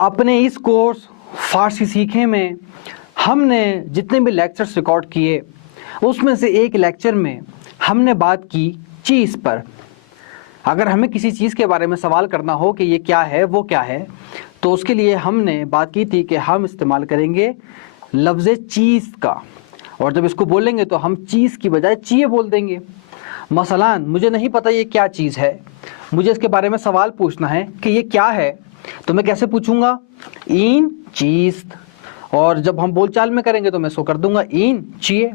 अपने इस कोर्स फारसी सीखे में हमने जितने भी लेक्चर्स रिकॉर्ड किए उसमें से एक लेक्चर में हमने बात की चीज़ पर। अगर हमें किसी चीज़ के बारे में सवाल करना हो कि ये क्या है वो क्या है, तो उसके लिए हमने बात की थी कि हम इस्तेमाल करेंगे लफ्ज़ चीज़ का, और जब इसको बोलेंगे तो हम चीज़ की बजाय चीज़ बोल देंगे। मसलन मुझे नहीं पता ये क्या चीज़ है, मुझे इसके बारे में सवाल पूछना है कि ये क्या है, तो मैं कैसे पूछूंगा? इन चीज़। और जब हम बोलचाल में करेंगे तो मैं सो कर दूंगा इन चीए।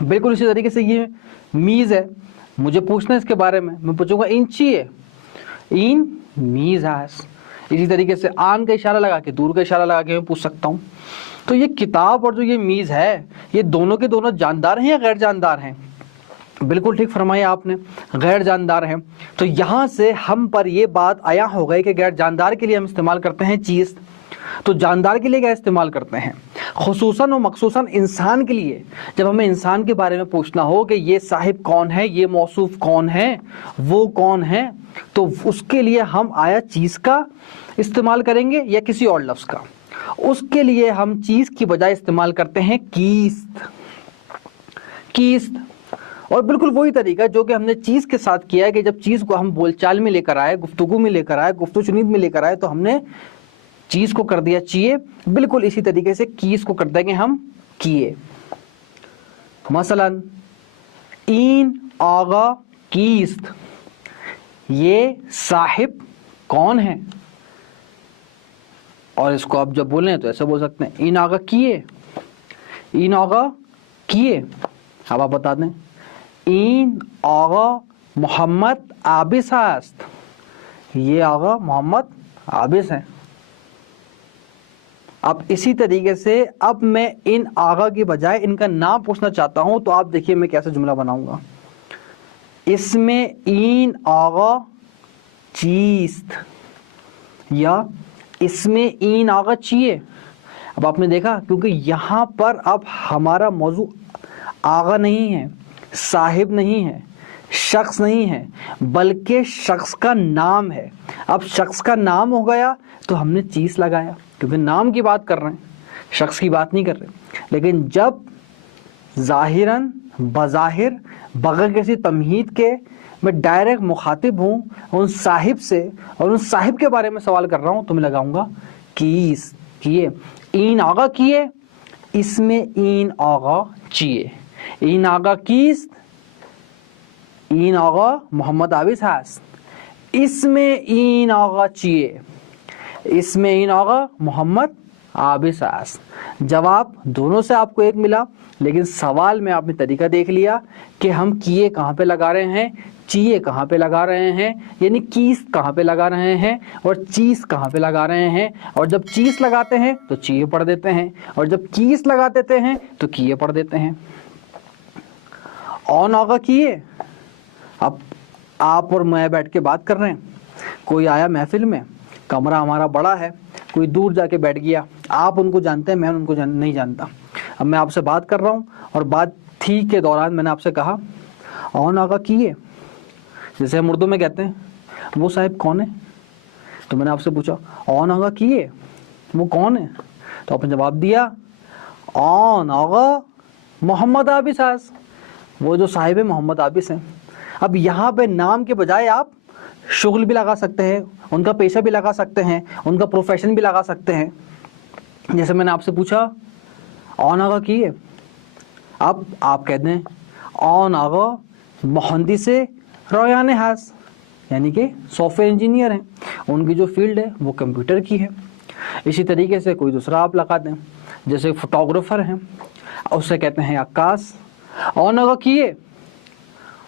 बिल्कुल इसी तरीके से ये मीज़ है, मुझे पूछना है इसके बारे में, मैं पूछूंगा इन चीए, इन मीज़ हैस। इसी तरीके से आन का इशारा लगा के, दूर का इशारा लगा के मैं पूछ सकता हूँ। तो ये किताब और जो ये मीज़ है, ये दोनों के दोनों जानदार हैं या गैर जानदार हैं? बिल्कुल ठीक फरमाया आपने, गैर जानदार हैं। तो यहाँ से हम पर ये बात आया हो गई कि गैर जानदार के लिए हम इस्तेमाल करते हैं चीज़, तो जानदार के लिए क्या इस्तेमाल करते हैं? खुसूसन और मखसूसन इंसान के लिए। जब हमें इंसान के बारे में पूछना हो कि ये साहिब कौन है, ये मौसूफ कौन है, वो कौन है, तो उसके लिए हम आया चीज़ का इस्तेमाल करेंगे या किसी और लफ्ज़ का? उसके लिए हम चीज़ की बजाय इस्तेमाल करते हैं कीस्त। कीस्त। और बिल्कुल वही तरीका जो कि हमने चीज़ के साथ किया है कि जब चीज़ को हम बोलचाल में लेकर आए, गुफ्तगू में लेकर आए, गुफ्तगू चुनीद में लेकर आए, तो हमने चीज़ को कर दिया चाहिए। बिल्कुल इसी तरीके से कीस को कर देंगे हम किए। मसलन इन आगा कीस्त, ये साहिब कौन है? और इसको आप जब बोलें तो ऐसे बोल सकते हैं इन आगा किए, इन आगा किए। अब आप बता दें इन आगा मोहम्मद आबिस हस्त, ये आगा मोहम्मद आबिस हैं। अब इसी तरीके से अब मैं इन आगा की बजाय इनका नाम पूछना चाहता हूं, तो आप देखिए मैं कैसे जुमला बनाऊंगा। इसमें इन आगा चीस्त या इसमें इन आगा चाहिए। अब आपने देखा, क्योंकि यहां पर अब हमारा मौजू आगा नहीं है, साहिब नहीं है, शख्स नहीं है, बल्कि शख्स का नाम है। अब शख्स का नाम हो गया तो हमने चीज़ लगाया, क्योंकि नाम की बात कर रहे हैं, शख्स की बात नहीं कर रहे। लेकिन जब ज़ाहिरन बज़ाहिर बगैर किसी तमहीद के मैं डायरेक्ट मुखातिब हूँ उन साहिब से और उन साहिब के बारे में सवाल कर रहा हूँ, तो मैं लगाऊंगा कीस किए। इन आगा किए, इसमें इन आगा चाहिए। इन आगा कीस, इन आगा मोहम्मद आबिस हस्त, इसमें इन आगा चाहिए, इसमें इन आगा मोहम्मद आबिस हस्त। जवाब दोनों से आपको एक मिला, लेकिन सवाल में आपने तरीका देख लिया कि हम किए कहाँ पे लगा रहे हैं, चाहिए कहाँ पे लगा रहे हैं, यानी कीस कहाँ पे लगा रहे हैं और चीज़ कहाँ पे लगा रहे हैं। और जब चीज़ लगाते हैं तो चाहिए पढ़ देते हैं, और जब कीस लगा देते हैं तो किए पढ़ देते हैं। ऑन आगा किए। अब आप और मैं बैठ के बात कर रहे हैं, कोई आया महफिल में, कमरा हमारा बड़ा है, कोई दूर जाके बैठ गया, आप उनको जानते हैं, मैं उनको नहीं जानता। अब मैं आपसे बात कर रहा हूँ और बात थी के दौरान मैंने आपसे कहा ऑन आगा किए, जैसे हम उर्दू में कहते हैं वो साहिब कौन है, तो मैंने आपसे पूछा ऑन आगा किए, वो कौन है? तो आपने जवाब दिया ऑन आगा मोहम्मद आबिस हस्त, वो जो साहिब है मोहम्मद आबिस हैं। अब यहाँ पे नाम के बजाय आप शुगल भी लगा सकते हैं, उनका पेशा भी लगा सकते हैं, उनका प्रोफेशन भी लगा सकते हैं। जैसे मैंने आपसे पूछा ऑन आगा किए, अब आप कहते हैं ऑन आगा मुहंदिस रोयान हस्त, यानी कि सॉफ्टवेयर इंजीनियर हैं, उनकी जो फील्ड है वो कंप्यूटर की है। इसी तरीके से कोई दूसरा आप लगा दें, जैसे फोटोग्राफर हैं, उससे कहते हैं अक्कास। ऑन आगा किए,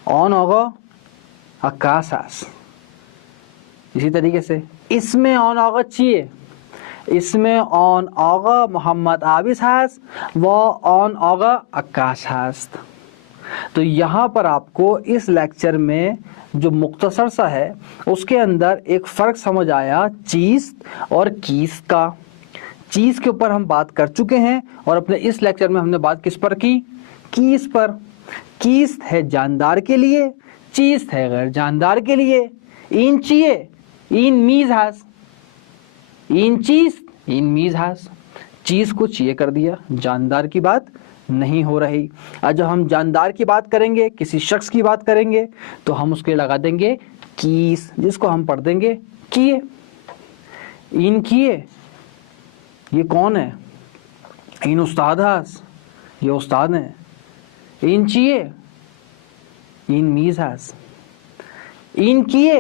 ऑन आगा अक्कास हस्त। इसी तरीके से इसमें ऑन आगा चाहिए, इसमें ऑन आगा मोहम्मद आबिस हस्त, वो ऑन आगा अक्कास हस्त। तो यहाँ पर आपको इस लेक्चर में जो मुख्तसर सा है उसके अंदर एक फ़र्क समझ आया चीज़ और कीस का। चीज़ के ऊपर हम बात कर चुके हैं और अपने इस लेक्चर में हमने बात किस पर की? कीस पर। कीस है जानदार के लिए, चीज़ है गैर जानदार के लिए। इन चाहिए, इन मीज़ हस्त, این چیز، این میز ہیز، چیز کو چیئے کر دیا، جاندار کی بات نہیں ہو رہی۔ اور جب ہم جاندار کی بات کریں گے، کسی شخص کی بات کریں گے، تو ہم اس کے لگا دیں گے کیس، جس کو ہم پڑھ دیں گے کیے۔ این کیے، یہ کون ہے؟ این استاد ہاس، یہ استاد ہیں۔ این چیے، این میز ہاس۔ این کیے،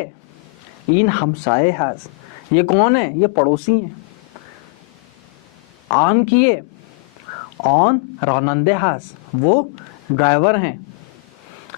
این ہمسائے ہاس، یہ کون ہے؟ یہ پڑوسی ہیں۔ آن کیے، آن رانندے ہاس، وہ ڈرائیور ہیں۔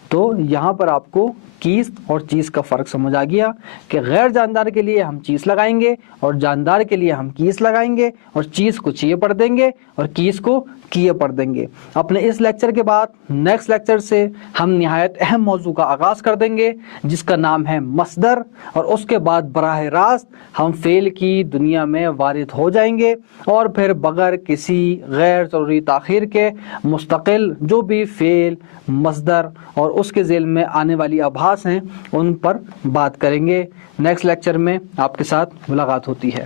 تو یہاں پر آپ کو کیس اور چیز کا فرق سمجھ آ گیا کہ غیر جاندار کے لیے ہم چیز لگائیں گے اور جاندار کے لیے ہم کیس لگائیں گے، اور چیز کو چیئے پڑھ دیں گے اور کیس کو کیے پڑھ دیں گے۔ اپنے اس لیکچر کے بعد نیکسٹ لیکچر سے ہم نہایت اہم موضوع کا آغاز کر دیں گے جس کا نام ہے مصدر، اور اس کے بعد براہ راست ہم فعل کی دنیا میں وارد ہو جائیں گے، اور پھر بغیر کسی غیر ضروری تاخیر کے مستقل جو بھی فعل، مصدر اور اس کے ذیل میں آنے والی ابحاث ہیں ان پر بات کریں گے۔ نیکسٹ لیکچر میں آپ کے ساتھ ملاقات ہوتی ہے۔